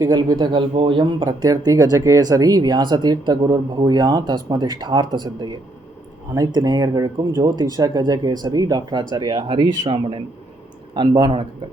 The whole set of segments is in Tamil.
कल्पितकल्पोऽयं பிரத்யர்த்தி வியாசதீர்த்த குருர் பூயா தஸ்மதிஷ்டார்த்த சித்தையே அனைத்து நேயர்களுக்கும் ஜோதிஷ கஜகேசரி டாக்டர் ஆச்சாரியா ஹரீஷ் ராமனின் அன்பான வணக்கங்கள்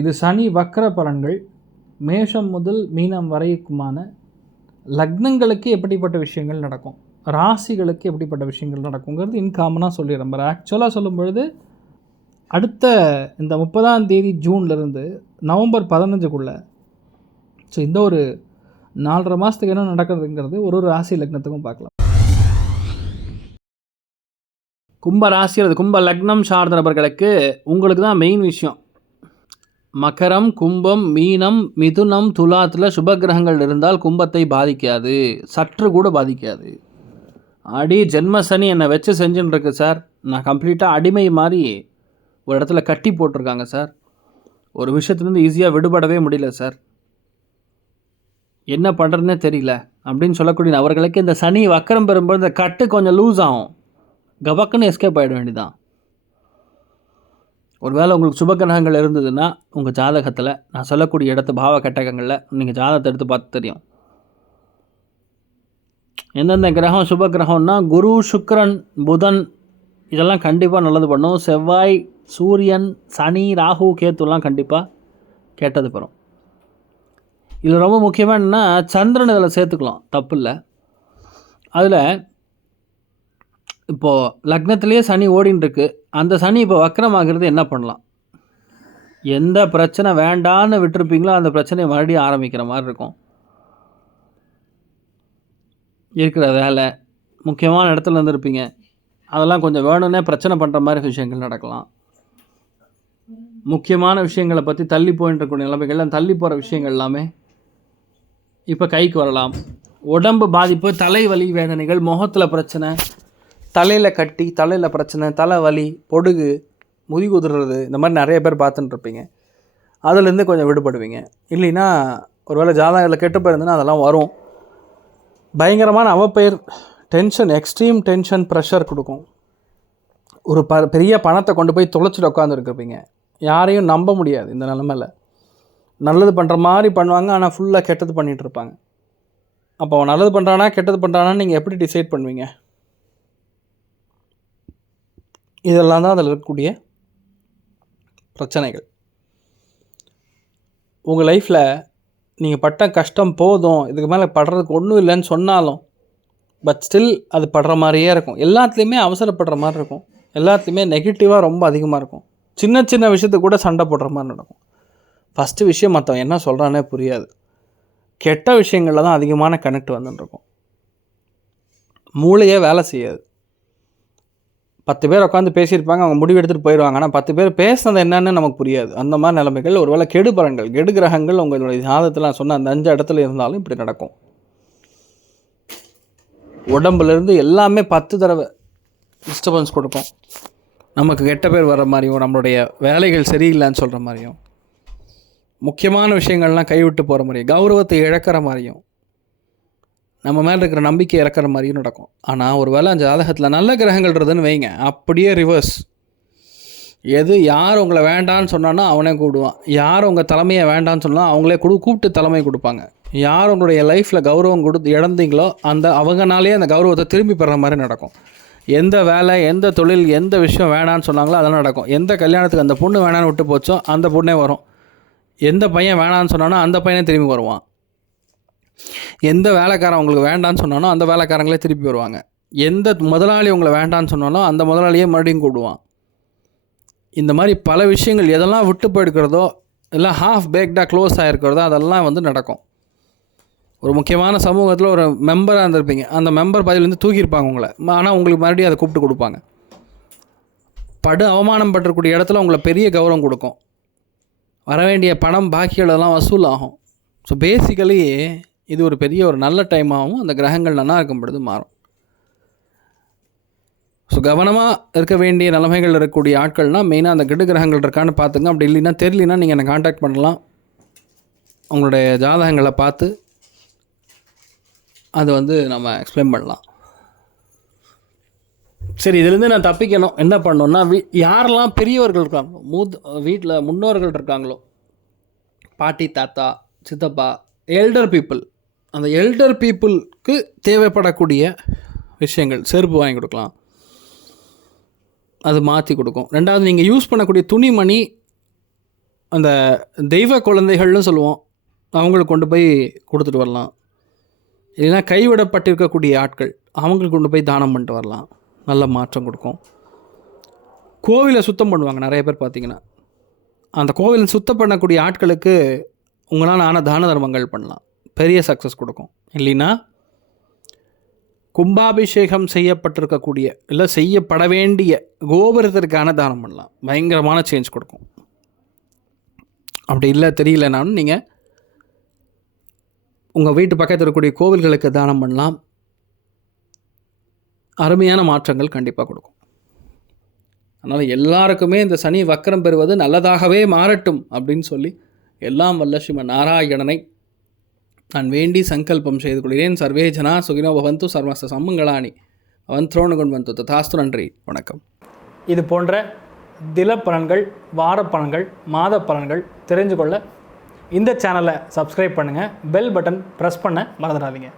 இது சனி வக்கர பலன்கள் மேஷம் முதல் மீனம் வரைக்குமான லக்னங்களுக்கு எப்படிப்பட்ட விஷயங்கள் நடக்கும்? ராசிகளுக்கு எப்படிப்பட்ட விஷயங்கள் நடக்குங்கிறது இன்காமனாக சொல்லிடுறேன். பட் ஆக்சுவலாக சொல்லும் பொழுது அடுத்த இந்த முப்பதாம் தேதி ஜூன்லேருந்து நவம்பர் பதினஞ்சுக்குள்ளே ஸோ இந்த ஒரு நாலரை மாதத்துக்கு என்ன நடக்கிறதுங்கிறது ஒரு ஒரு ராசி லக்னத்துக்கும் பார்க்கலாம். கும்ப ராசி அல்லது கும்ப லக்னம் சார்ந்த நபர்களுக்கு உங்களுக்கு தான் மெயின் விஷயம். மகரம் கும்பம் மீனம் மிதுனம் துலாத்தில் சுபகிரகங்கள் இருந்தால் கும்பத்தை பாதிக்காது. சற்று கூட பாதிக்காது. அடி ஜென்ம சனி என்னை வச்சு செஞ்சுன்னு இருக்கு சார். நான் கம்ப்ளீட்டாக அடிமை மாதிரி ஒரு இடத்துல கட்டி போட்டிருக்காங்க சார். ஒரு விஷயத்துலேருந்து ஈஸியாக விடுபடவே முடியல சார். என்ன பண்ணுறதுனே தெரியல. அப்படின்னு சொல்லக்கூடிய நபர்களுக்கு இந்த சனி வக்கரம் பெறும்போது இந்த கட்டு கொஞ்சம் லூஸ் ஆகும். கபக்குன்னு எஸ்கேப் ஆகிட வேண்டியதான் ஒருவேளை உங்களுக்கு சுபகிரகங்கள் இருந்ததுன்னா உங்கள் ஜாதகத்தில் நான் சொல்லக்கூடிய இடத்து பாவ கட்டகங்களில் நீங்கள் ஜாதகத்தை எடுத்து பார்த்து தெரியும். எந்தெந்த கிரகம் சுப கிரகம்னா குரு சுக்கரன் புதன் இதெல்லாம் கண்டிப்பாக நல்லது பண்ணும். செவ்வாய் சூரியன் சனி ராகு கேத்துலாம் கண்டிப்பாக கேட்டது பெறும். இதில் ரொம்ப முக்கியமாக என்னென்னா சந்திரன் இதில் சேர்த்துக்கலாம். தப்பு இல்லை அதில் இப்போது லக்னத்திலேயே சனி ஓடின்னு இருக்கு அந்த சனி இப்போ வக்கரமாகிறது என்ன பண்ணலாம்? எந்த பிரச்சனை வேண்டான்னு விட்டுருப்பீங்களோ அந்த பிரச்சனையை மறுபடியும் ஆரம்பிக்கிற மாதிரி இருக்கும். இருக்கிற வேலை முக்கியமான இடத்துல இருந்திருப்பீங்க. அதெல்லாம் கொஞ்சம் வேணும்னே பிரச்சனை பண்ணுற மாதிரி விஷயங்கள் நடக்கலாம். முக்கியமான விஷயங்களை பற்றி தள்ளி போயின்னு இருக்கக்கூடிய நிலைமைகள்லாம் தள்ளி போகிற விஷயங்கள் எல்லாமே இப்போ கைக்கு வரலாம். உடம்பு பாதிப்பு தலைவலி வேதனைகள் முகத்தில் பிரச்சனை தலையில் கட்டி தலையில் பிரச்சனை தலைவலி பொடுகு முதுகுதுறது இந்த மாதிரி நிறைய பேர் பார்த்துட்டுருப்பீங்க அதுலேருந்து கொஞ்சம் விடுபடுவீங்க. இல்லைன்னா ஒருவேளை ஜாதகத்தில் கெட்டு போயிருந்ததுன்னா அதெல்லாம் வரும். பயங்கரமான அவப்பெயர் டென்ஷன் எக்ஸ்ட்ரீம் டென்ஷன் ப்ரெஷர் கொடுக்கும். ஒரு ப பெரிய பணத்தை கொண்டு போய் தொலைச்சிட்டு உட்காந்துருக்குப்பீங்க யாரையும் நம்ப முடியாது இந்த நிலமையில். நல்லது பண்ணுற மாதிரி பண்ணுவாங்க ஆனால் ஃபுல்லாக கெட்டது பண்ணிகிட்டு இருப்பாங்க. அப்போ அவன் நல்லது பண்ணுறானா கெட்டது பண்ணுறானா நீங்கள் எப்படி டிசைட் பண்ணுவீங்க? இதெல்லாம் தான் அதில் இருக்கக்கூடிய பிரச்சனைகள். உங்கள் லைஃப்பில் நீங்கள் பட்ட கஷ்டம் போதும் இதுக்கு மேலே படுறதுக்கு ஒன்றும் இல்லைன்னு சொன்னாலும் பட் ஸ்டில் அது படுற மாதிரியே இருக்கும். எல்லாத்துலேயுமே அவசரப்படுற மாதிரி இருக்கும். எல்லாத்துலேயுமே நெகட்டிவாக ரொம்ப அதிகமாக இருக்கும். சின்ன சின்ன விஷயத்துக்கு கூட சண்டை போடுற மாதிரி நடக்கும். ஃபஸ்ட்டு விஷயம் மற்றவன் என்ன சொல்கிறானே புரியாது. கெட்ட விஷயங்களில் தான் அதிகமான கனெக்ட் வந்துட்டுருக்கும் மூளையே வேலை செய்யாது. பத்து பேர் உட்காந்து பேசியிருப்பாங்க அவங்க முடிவு எடுத்துகிட்டு போயிடுவாங்க. ஆனால் பத்து பேர் பேசுனது என்னன்னு நமக்கு புரியாது. அந்த மாதிரி நிலைமைகள் ஒருவேளை கெடு பலன்கள் கெடு கிரகங்கள் உங்களுடைய ஜாதகத்தில் நான் சொன்ன அந்த அஞ்சு இடத்துல இருந்தாலும் இப்படி நடக்கும். உடம்புலேருந்து எல்லாமே பத்து தடவை டிஸ்டர்பன்ஸ் கொடுக்கும். நமக்கு கெட்ட பேர் வர மாதிரியும் நம்மளுடைய வேலைகள் சரியில்லைன்னு சொல்கிற மாதிரியும் முக்கியமான விஷயங்கள்லாம் கைவிட்டு போகிற மாதிரியும் கௌரவத்தை இழக்கிற மாதிரியும் நம்ம மேலே இருக்கிற நம்பிக்கை இறக்குற மாதிரியும் நடக்கும். ஆனால் ஒரு வேளை அந்த ஜாதகத்தில் நல்ல கிரகங்கள் இருதுன்னு வைங்க. அப்படியே ரிவர்ஸ் எது யார் உங்களை வேண்டான்னு சொன்னானோ அவனே கூப்பிடுவான் யார் உங்கள் தலைமையை வேண்டான்னு சொன்னால் அவங்களே கொடு கூப்பிட்டு தலைமை கொடுப்பாங்க. யார் உங்களுடைய லைஃப்பில் கௌரவம் கொடுத்து இழந்தீங்களோ அந்த அவங்கனாலே அந்த கௌரவத்தை திரும்பி பெற மாதிரி நடக்கும். எந்த வேலை எந்த தொழில் எந்த விஷயம் வேணான்னு சொன்னாங்களோ அதெல்லாம் நடக்கும். எந்த கல்யாணத்துக்கு அந்த பொண்ணு வேணான்னு விட்டு போச்சோ அந்த பொண்ணே வரும். எந்த பையன் வேணான்னு சொன்னானோ அந்த பையனே திரும்பி வருவான். எந்த வேலைக்காரன் உங்களுக்கு வேண்டான்னு சொன்னானோ அந்த வேலைக்காரங்களே திருப்பி வருவாங்க. எந்த முதலாளி உங்களை வேண்டான்னு சொன்னாலும் அந்த முதலாளியே மறுபடியும் கூப்பிடுவான். இந்த மாதிரி பல விஷயங்கள் எதெல்லாம் விட்டு போயிருக்கிறதோ இல்லை ஹாஃப் பேக்டாக க்ளோஸ் ஆகிருக்கிறதோ அதெல்லாம் வந்து நடக்கும். ஒரு முக்கியமான சமூகத்தில் ஒரு மெம்பராக இருந்திருப்பீங்க. அந்த மெம்பர் பதிலேருந்து தூக்கியிருப்பாங்க உங்களை. ஆனால் உங்களுக்கு மறுபடியும் அதை கூப்பிட்டு கொடுப்பாங்க. படு அவமானம் பற்றக்கூடிய இடத்துல உங்களை பெரிய கௌரவம் கொடுக்கும். வர வேண்டிய பணம் பாக்கிகள் எல்லாம் வசூல் ஆகும். ஸோ பேசிக்கலி இது ஒரு பெரிய ஒரு நல்ல டைமாகவும் அந்த கிரகங்கள் நல்லா இருக்கும் பொழுது மாறும். ஸோ கவனமாக இருக்க வேண்டிய நிலைமைகள் இருக்கக்கூடிய ஆட்கள்னால் மெயினாக அந்த கெடு கிரகங்கள் இருக்கான்னு பார்த்துங்க. அப்படி இல்லைன்னா தெரியலனா நீங்கள் என்னை காண்டாக்ட் பண்ணலாம். உங்களுடைய ஜாதகங்களை பார்த்து அதை வந்து நம்ம எக்ஸ்பிளைன் பண்ணலாம். சரி இதுலேருந்து நான் தப்பிக்கணும். என்ன பண்ணணும்னா வீ யாரெல்லாம் பெரியவர்கள் இருக்காங்களோ மூத் வீட்டில் முன்னோர்கள் இருக்காங்களோ பாட்டி தாத்தா சித்தப்பா எல்டர் பீப்புள் அந்த எல்டர் பீப்புளுக்கு தேவைப்படக்கூடிய விஷயங்கள் செருப்பு வாங்கி கொடுக்கலாம். அது மாற்றி கொடுக்கும். ரெண்டாவது நீங்கள் யூஸ் பண்ணக்கூடிய துணிமணி அந்த தெய்வ குழந்தைகள்னு சொல்லுவோம் அவங்களுக்கு கொண்டு போய் கொடுத்துட்டு வரலாம். இல்லைன்னா கைவிடப்பட்டிருக்கக்கூடிய ஆட்கள் அவங்களுக்கு கொண்டு போய் தானம் பண்ணிட்டு வரலாம். நல்ல மாற்றம் கொடுக்கும். கோவிலை சுத்தம் பண்ணுவாங்க நிறைய பேர் பார்த்தீங்கன்னா. அந்த கோவிலை சுத்தம் பண்ணக்கூடிய ஆட்களுக்கு உங்களால் ஆன தான தர்மங்கள் பண்ணலாம். பெரிய சக்ஸஸ் கொடுக்கும். இல்லைன்னா கும்பாபிஷேகம் செய்யப்பட்டிருக்கக்கூடிய இல்லை செய்யப்பட வேண்டிய கோபுரத்திற்கான தானம் பண்ணலாம். பயங்கரமான சேஞ்ச் கொடுக்கும். அப்படி இல்லை தெரியலனாலும் நீங்கள் உங்கள் வீட்டு பக்கத்தில் இருக்கக்கூடிய கோவில்களுக்கு தானம் பண்ணலாம். அருமையான மாற்றங்கள் கண்டிப்பாக கொடுக்கும். அதனால் எல்லாருக்குமே இந்த சனி வக்கரம் பெறுவது நல்லதாகவே மாறட்டும் அப்படின்னு சொல்லி எல்லாம் வல்ல நாராயணனை நான் வேண்டி சங்கல்பம் செய்து கொள்கிறேன். சர்வே ஜனா சுகினோ பவந்து சர்வச சம்மங்களானி அவன் த்ரோணு கொண்டு வந்து ததாஸ்து நன்றி. வணக்கம். இது போன்ற தில பலன்கள் வார பலன்கள் மாத பலன்கள் தெரிஞ்சு கொள்ள இந்த சேனலை சப்ஸ்கிரைப் பண்ணுங்கள் பெல் பட்டன் ப்ரெஸ் பண்ண மறந்துடாதீங்க.